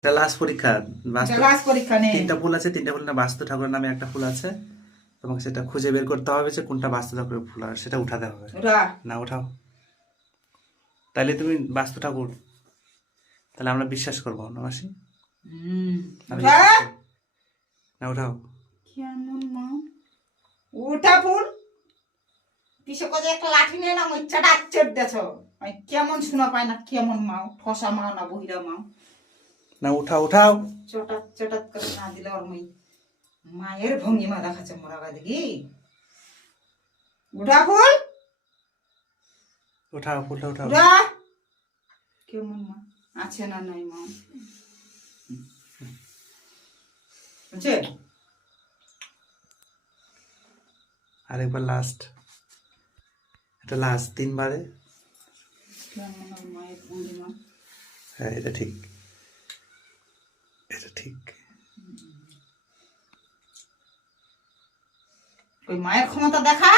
এটা লাস্ট পরীক্ষা। লাস্ট পরীক্ষা নেই। তিনটা ফুল আছে, তিনটা ফুল না বাস্তু ঠাকুরের নামে একটা ফুল আছে, তোমাকে সেটা খুঁজে বের করতে হবে যে কোনটা বাস্তু ঠাকুরের ফুল, আর সেটা উঠাতে হবে। না উঠাও, তাহলে তুমি বাস্তু ঠাকুর, তাহলে আমরা বিশ্বাস করবো না মাসি। না উঠাও। কেমন মা ওটা ফুল পিছে করে একটা লাঠি নিয়ে না ওই চাটা চেট দেছ। আমি কেমন শোনা পাই না, কেমন মাও ঠসা মা না বহিরা মাও। না উঠাও উঠাও। চটাত চটাত করে না দিলে ওর মায়ের ভঙ্গিমা দেখাচ্ছে মোরা দেখি। উঠা ফুল, উঠাও ফুলটা উঠাও। উঠা। কেমন মা আছে না নাই মা বুঝছে। আরেকবার লাস্ট, এটা লাস্ট তিনবারে। কেমন মায়ের ভঙ্গিমা। হ্যাঁ এটা ঠিক, এটা ঠিক। ওই মায়ের ক্ষমতা দেখা।